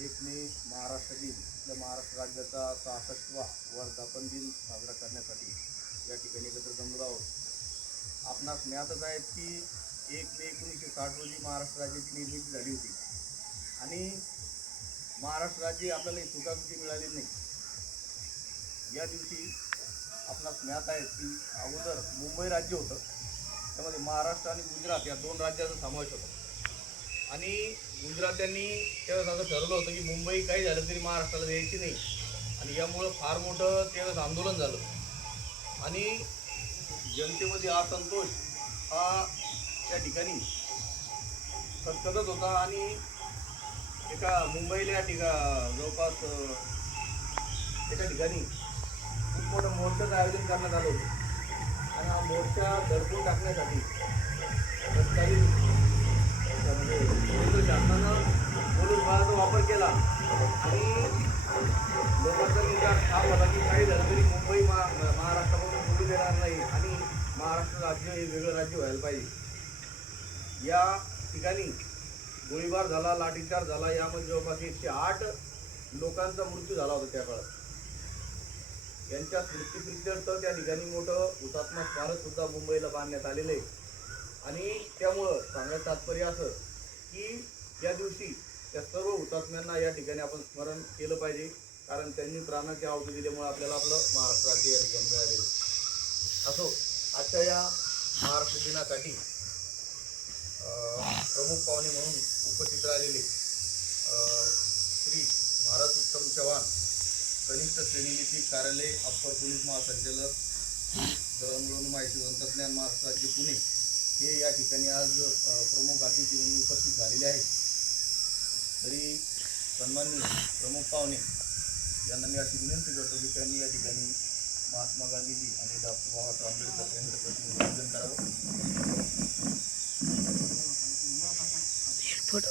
1 मे महाराष्ट्र दिन, आपल्या महाराष्ट्र राज्याचा 66वा वर्धापन दिन साजरा करण्यासाठी या ठिकाणी एकत्र जमलो आहोत. आपणास ज्ञातच आहेत की 1 मे 1960 रोजी महाराष्ट्र राज्याची निर्मिती झाली होती आणि महाराष्ट्र राज्य आपल्याला सुखासुखी मिळालेली नाही. या दिवशी आपणास ज्ञात आहे की अगोदर मुंबई राज्य होतं, त्यामध्ये महाराष्ट्र आणि गुजरात या 2 राज्याचा समावेश होता आणि गुजरात्यांनी त्यावेळेस असं ठरवलं होतं की मुंबई काही झालं तरी महाराष्ट्राला द्यायची नाही आणि यामुळं फार मोठं त्यावेळेस आंदोलन झालं आणि जनतेमध्ये असंतोष हा त्या ठिकाणी खदखदत होता आणि एका मुंबईला जवळपास एका ठिकाणी खूप मोठं मोर्चाचं आयोजन करण्यात आलं होतं आणि हा मोर्चा दडपून टाकण्यासाठी तत्कालीन केंद्र शासनानं पोलीस बळाचा वापर केला आणि लोकांचा विचार हा होता की काही झालं तरी मुंबई महाराष्ट्रापासून बोलू देणार नाही आणि महाराष्ट्र राज्य हे वेगळं राज्य व्हायला पाहिजे. या ठिकाणी गोळीबार झाला, लाठीचार्ज झाला, यामध्ये जवळपास 108 लोकांचा मृत्यू झाला होता त्या काळात. यांच्या स्मृतीप्रित्यर्थ त्या ठिकाणी मोठं हुतात्मा स्मारक सुद्धा मुंबईला बांधण्यात आलेलं आहे आणि त्यामुळं सांगायचं तात्पर्य असं की या दिवशी त्या सर्व हुतात्म्यांना या ठिकाणी आपण स्मरण केलं पाहिजे, कारण त्यांनी प्राणाची आहुती दिल्यामुळे आपल्याला आपलं महाराष्ट्र राज्य या ठिकाणी मिळालेलं. असो, आजच्या या महाराष्ट्र दिनासाठी प्रमुख पाहुणे म्हणून उपस्थित राहिलेले श्री भारत उत्तम चव्हाण, कनिष्ठ श्रेणीलिपिक कार्यालय, अप्पर पोलीस महासंचालक, दळणवळण माहिती तंत्रज्ञान महाराष्ट्र राज्य पुणे, हे या ठिकाणी आज प्रमुख अतिथी म्हणून उपस्थित झालेले आहेत. तरी सन्माननीय प्रमुख पाहुणे यांना मी अशी विनंती करतो की त्यांनी या ठिकाणी महात्मा गांधीजी आणि डॉक्टर बाबासाहेब आंबेडकर यांचं प्रतिनिधित्व करावं. फोटो